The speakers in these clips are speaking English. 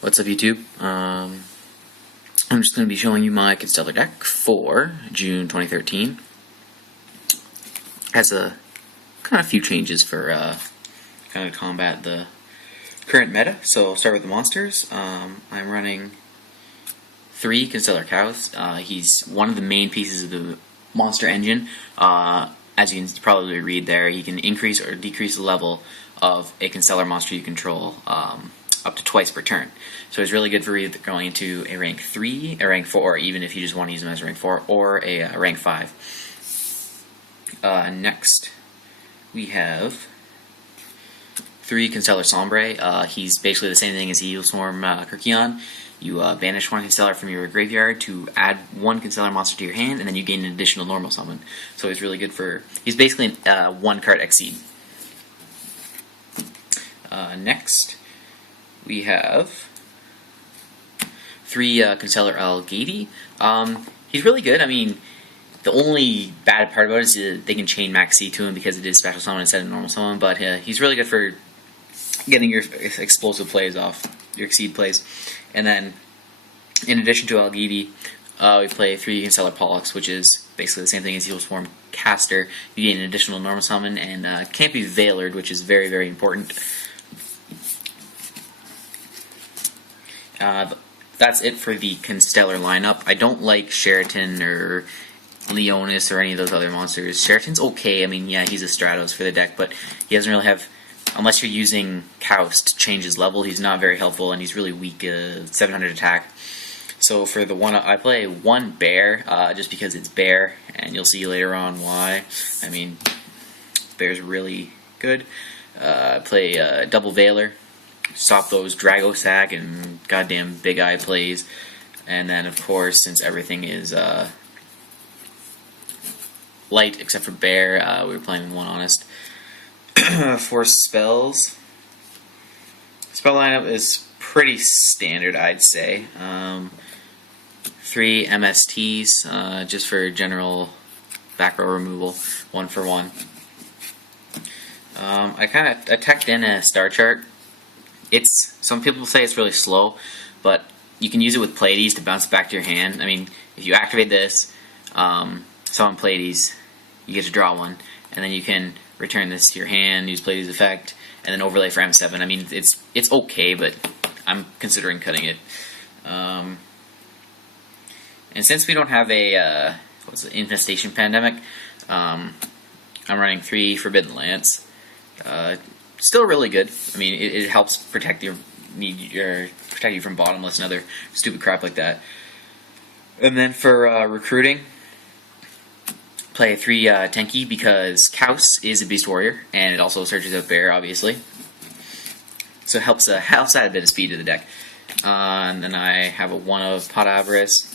What's up, YouTube? I'm just going to be showing you my Constellar deck for June 2013. Has a kind of few changes for kind of combat the current meta. So I'll start with the monsters. I'm running 3 Constellar cows. He's one of the main pieces of the monster engine. As you can probably read there, he can increase or decrease the level of a Constellar monster you control up to twice per turn. So it's really good for either going into a rank 3, a rank 4, or even if you just want to use him as a rank 4, or a rank 5. Next, we have 3 Constellar Sombre. He's basically the same thing as Heal Swarm Kirkion. You banish 1 Constellar from your graveyard to add 1 Constellar monster to your hand, and then you gain an additional normal summon. So he's really good for... He's basically 1 card Exceed. Next, we have 3 Constellar Algady. He's really good. I mean, the only bad part about it is they can chain Max C to him because it is special summon instead of normal summon, but he's really good for getting your explosive plays off, your Exceed plays. And then, in addition to Algady, we play 3 Constellar Pollux, which is basically the same thing as Heal Swarm Caster. You gain an additional normal summon, and can't be Veilered, which is very, very important. That's it for the Constellar lineup. I don't like Sheraton or Leonis or any of those other monsters. Sheraton's okay. I mean, yeah, he's a Stratos for the deck, but he doesn't really have... Unless you're using Cows to change his level, he's not very helpful, and he's really weak, 700 attack. So for the one, I play 1 Bear, just because it's Bear, and you'll see later on why. I mean, Bear's really good. I play double Veiler, stop those Dragossack and goddamn Big Eye plays. And then, of course, since everything is light except for Bear, we were playing 1 Honest. For spells, spell lineup is pretty standard, I'd say. 3 MSTs, just for general back row removal, 1 for 1. I teched in a star chart. Some people say it's really slow, but you can use it with Pleiades to bounce it back to your hand. I mean, if you activate this, summon Pleiades, you get to draw 1, and then you can return this to your hand, use Pleiades effect, and then overlay for M7. I mean, it's okay, but I'm considering cutting it. And since we don't have a infestation pandemic, I'm running 3 Forbidden Lance. Still really good. I mean, it helps protect you from bottomless and other stupid crap like that. And then for recruiting, play 3 Tenki because Kaus is a Beast Warrior, and it also searches out Bear, obviously. So it helps add a bit of speed to the deck. And then I have a 1 of Pot Avarice.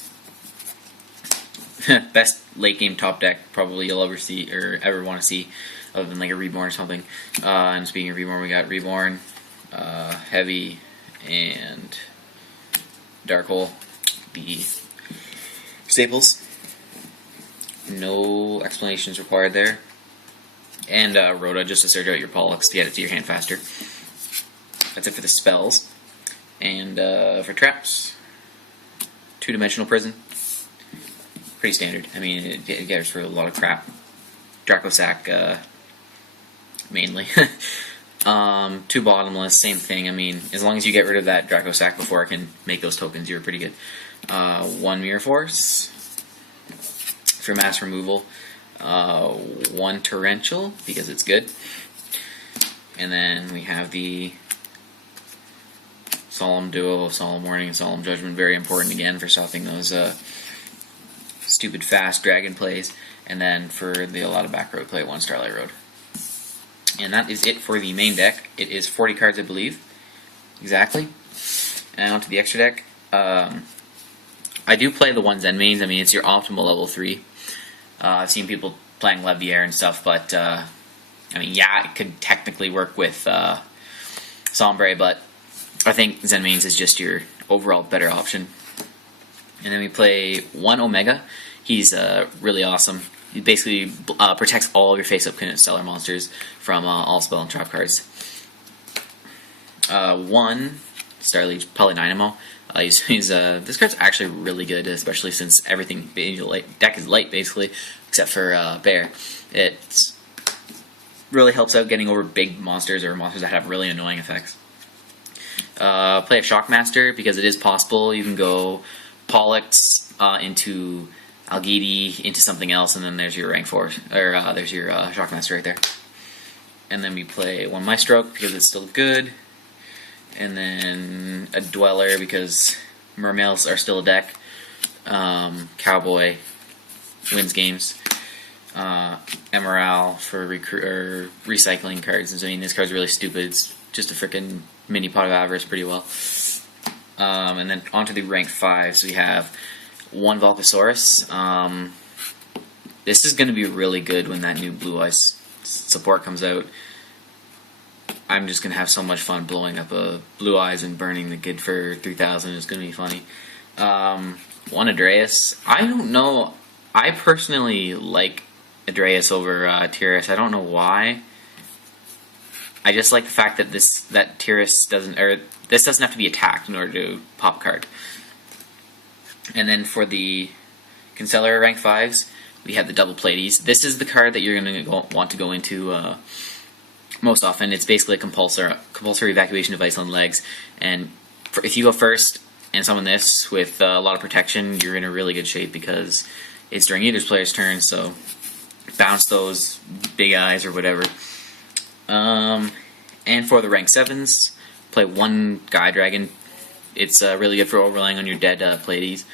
Best late game top deck probably you'll ever see or ever want to see, other than like a Reborn or something. And speaking of Reborn, we got Reborn, Heavy, and Dark Hole, the staples. No explanations required there. And Rhoda, just to search out your Pollux to get it to your hand faster. That's it for the spells. And for traps, 2-dimensional prison. Pretty standard. I mean, it gets for a lot of crap. Dracossack, mainly. 2 bottomless, same thing. I mean, as long as you get rid of that Dracossack before I can make those tokens, you're pretty good. 1 Mirror Force for mass removal. 1 Torrential, because it's good. And then we have the Solemn Duo, Solemn Warning, and Solemn Judgment. Very important again for stopping those stupid fast dragon plays. And then for the allotted back row, play 1 Starlight Road. And that is it for the main deck. It is 40 cards, I believe. Exactly. And onto the extra deck. I do play the 1 Zen mains. I mean, it's your optimal level 3. I've seen people playing Levier and stuff, but I mean, yeah, it could technically work with Sombre, but I think Zen mains is just your overall better option. And then we play 1 Omega. He's really awesome. He basically protects all of your face-up Constellar monsters from all spell and trap cards. 1 Starly, probably Dynamo. This card's actually really good, especially since everything deck is light basically, except for Bear. It really helps out getting over big monsters or monsters that have really annoying effects. Play a Shockmaster because it is possible. You can go Pollux into Algidi into something else, and then there's your rank 4, or there's your Shockmaster right there. And then we play one Maestro because it's still good, and then a Dweller because Mermails are still a deck. Cowboy wins games. Emerald for recycling cards. I mean, this card's really stupid. It's just a freaking mini Pot of Avarice pretty well. And then onto the rank 5s, we have one Volcasaurus. This is going to be really good when that new Blue Eyes support comes out. I'm just going to have so much fun blowing up a Blue Eyes and burning the kid for 3,000. It's going to be funny. One Adreus. I don't know. I personally like Adreus over Tyrus. I don't know why. I just like the fact that this doesn't have to be attacked in order to pop a card. And then for the Constellar rank 5s, we have the double Pleiades. This is the card that you're going to want to go into most often. It's basically a compulsory evacuation device on legs. And if you go first and summon this with a lot of protection, you're in a really good shape because it's during either player's turn. So bounce those big eyes or whatever. And for the rank 7s, play one Guy Dragon. It's really good for overlaying on your dead Pleiades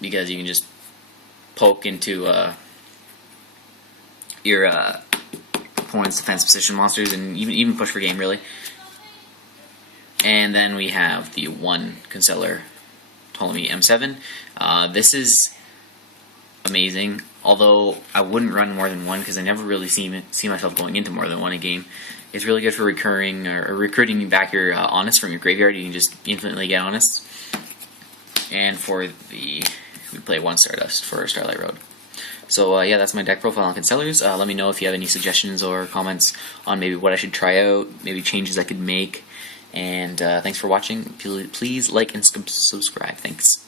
because you can just poke into your opponent's defense position monsters and even push for game, really. And then we have the one Constellar Ptolemy M7. This is amazing, although I wouldn't run more than one because I never really see myself going into more than one a game. It's really good for recurring or recruiting back your Honest from your graveyard. You can just infinitely get Honest. And for we play one Stardust for Starlight Road. So yeah, that's my deck profile on Constellars. Let me know if you have any suggestions or comments on maybe what I should try out, maybe changes I could make. And thanks for watching. Please like and subscribe. Thanks.